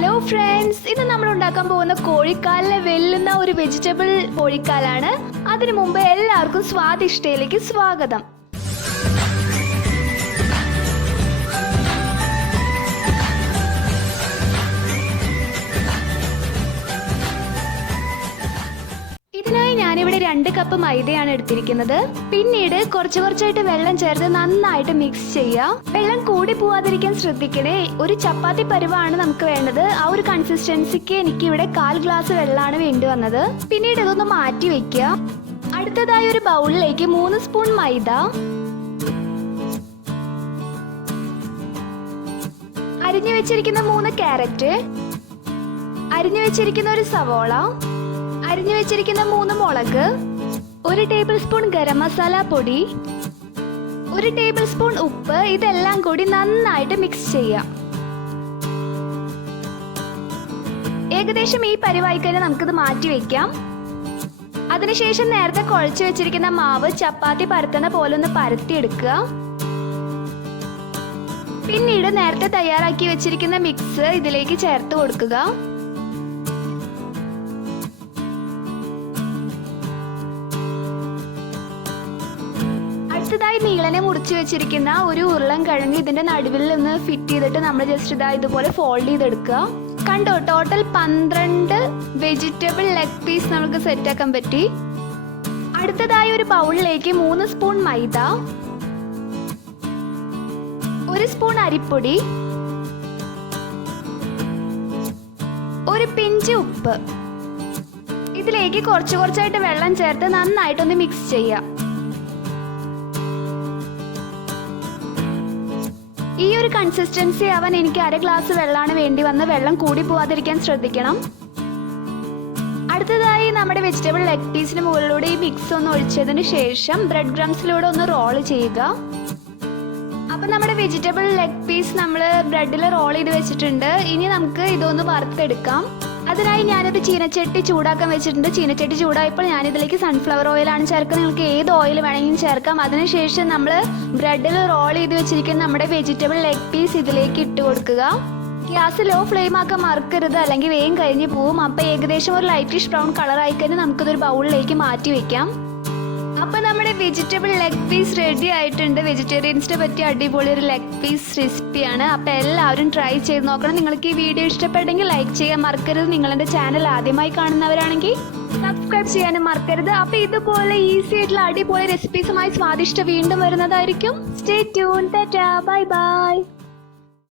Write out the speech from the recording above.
Hello friends, ഇന്ന് നമ്മൾ ഉണ്ടാക്കാൻ പോകുന്ന കോഴിക്കാലിനെ വെല്ലുന്ന ഒരു വെജിറ്റബിൾ കോഴിക്കാലാണ്. അതിനു മുമ്പ് എല്ലാവർക്കും സ്വാദിഷ്ടയിലേക്ക് സ്വാഗതം. ഇതിനായി ഞാനിവിടെ 2 കപ്പ് മൈദയാണ് എടുത്തിരിക്കുന്നത്. പിന്നീട് കുറച്ചായിട്ട് വെള്ളം ചേർത്ത് നന്നായിട്ട് മിക്സ് ചെയ്യാം. വെള്ളം കൂടി പോവാതിരിക്കാൻ ശ്രദ്ധിക്കണേ. ഒരു ചപ്പാത്തി പരുവാണ് നമുക്ക് വേണ്ടത്. ആ ഒരു കൺസിസ്റ്റൻസിക്ക് എനിക്ക് ഇവിടെ 1/4 ഗ്ലാസ് വെള്ളമാണ് വേണ്ടി വന്നത്. പിന്നീട് ഇതൊന്ന് മാറ്റി വെക്കുക. അടുത്തതായി ഒരു ബൗളിലേക്ക് 3 സ്പൂൺ മൈദ, അരിഞ്ഞു വെച്ചിരിക്കുന്ന 3 ക്യാരറ്റ്, അരിഞ്ഞു വെച്ചിരിക്കുന്ന ഒരു സവോള, അരിഞ്ഞു വെച്ചിരിക്കുന്ന 3 മുളക്, 1 ടേബിൾ സ്പൂൺ ഗരം മസാല പൊടി, 1 ടേബിൾ സ്പൂൺ ഉപ്പ്, ഇതെല്ലാം കൂടി നന്നായിട്ട് മിക്സ് ചെയ്യാം. ഏകദേശം ഈ പരിവായി കഴിഞ്ഞാൽ നമുക്കിത് മാറ്റി വെക്കാം. അതിനുശേഷം നേരത്തെ കുഴച്ചു വെച്ചിരിക്കുന്ന മാവ് ചപ്പാത്തി പരത്തുന്ന പോലെ ഒന്ന് പരത്തിയെടുക്കുക. പിന്നീട് നേരത്തെ തയ്യാറാക്കി വെച്ചിരിക്കുന്ന മിക്സ് ഇതിലേക്ക് ചേർത്ത് കൊടുക്കുക. അടുത്തതായി നീളനെ മുറിച്ച് വെച്ചിരിക്കുന്ന ഒരു ഉരുളൻ കിഴങ്ങ് ഇതിന്റെ നടുവിൽ നിന്ന് ഫിറ്റ് ചെയ്തിട്ട് നമ്മൾ ജസ്റ്റ് ഇതുപോലെ ഫോൾഡ് ചെയ്തെടുക്കുക. കണ്ടോ, ടോട്ടൽ 12 വെജിറ്റബിൾ ലെഗ് പീസ് നമുക്ക് സെറ്റ് ആക്കാൻ പറ്റി. അടുത്തതായി ഒരു ബൗളിലേക്ക് 3 സ്പൂൺ മൈദ, 1 സ്പൂൺ അരിപ്പൊടി, 1 പിഞ്ച് ഉപ്പ്, ഇതിലേക്ക് കുറച്ചായിട്ട് വെള്ളം ചേർത്ത് നന്നായിട്ടൊന്ന് മിക്സ് ചെയ്യാം. ഈ ഒരു കൺസിസ്റ്റൻസി ആവാൻ എനിക്ക് 1/2 ഗ്ലാസ് വെള്ളമാണ് വേണ്ടി വന്ന. വെള്ളം കൂടി പോവാതിരിക്കാൻ ശ്രദ്ധിക്കണം. അടുത്തതായി നമ്മുടെ വെജിറ്റബിൾ ലെഗ് പീസിന് മുകളിലൂടെ ഈ മിക്സ് ഒന്ന് ഒഴിച്ചതിന് ശേഷം ബ്രെഡ് ക്രംസിലൂടെ ഒന്ന് റോൾ ചെയ്യുക. അപ്പൊ നമ്മുടെ വെജിറ്റബിൾ ലെഗ് പീസ് നമ്മൾ ബ്രെഡിൽ റോൾ ചെയ്ത് വെച്ചിട്ടുണ്ട്. ഇനി നമുക്ക് ഇതൊന്ന് വറുത്തെടുക്കാം. അതിനായി ഞാനൊരു ചീനച്ചട്ടി ചൂടാക്കാൻ വെച്ചിട്ടുണ്ട്. ചീനച്ചട്ടി ചൂടായപ്പോൾ ഞാനിതിലേക്ക് സൺഫ്ലവർ ഓയിലാണ് ചേർക്കുന്നത്. നിങ്ങൾക്ക് ഏത് ഓയിൽ വേണമെങ്കിലും ചേർക്കാം. അതിനുശേഷം നമ്മൾ ബ്രെഡിൽ റോൾ ചെയ്ത് വെച്ചിരിക്കുന്ന നമ്മുടെ വെജിറ്റബിൾ ലെഗ് പീസ് ഇതിലേക്ക് ഇട്ട് കൊടുക്കുക. ഗ്യാസ് ലോ ഫ്ലെയിം ആക്കാൻ മറക്കരുത്, അല്ലെങ്കിൽ വേഗം കഴിഞ്ഞ് പോവും. അപ്പോൾ ഏകദേശം ഒരു ലൈറ്റിഷ് ബ്രൗൺ കളർ ആയിക്കഴിഞ്ഞാൽ നമുക്കിതൊരു ബൗളിലേക്ക് മാറ്റി വെക്കാം. അപ്പോൾ നമ്മുടെ വെജിറ്റബിൾ ലെഗ് പീസ് റെഡി ആയിട്ടുണ്ട്. വെജിറ്റേറിയൻസിനെ പറ്റിയ അടിപൊളി ഒരു ലെഗ് പീസ് റെസിപ്പിയാണ്. അപ്പോൾ എല്ലാവരും ട്രൈ ചെയ്ത് നോക്കണം. നിങ്ങൾക്ക് ഈ വീഡിയോ ഇഷ്ടപ്പെട്ടെങ്കിൽ ലൈക്ക് ചെയ്യാൻ മറക്കരുത്. നിങ്ങളെൻ്റെ ചാനൽ ആദ്യമായി കാണുന്നവരാണെങ്കിൽ സബ്സ്ക്രൈബ് ചെയ്യാനും മറക്കരുത്. അപ്പോൾ ഇതുപോലെ ഈസി ആയിട്ടുള്ള അടിപൊളി റെസിപ്പീസുമായി സ്വാദിഷ്ട വീണ്ടും വരുന്നതായിരിക്കും. Stay tune. Tata, bye bye.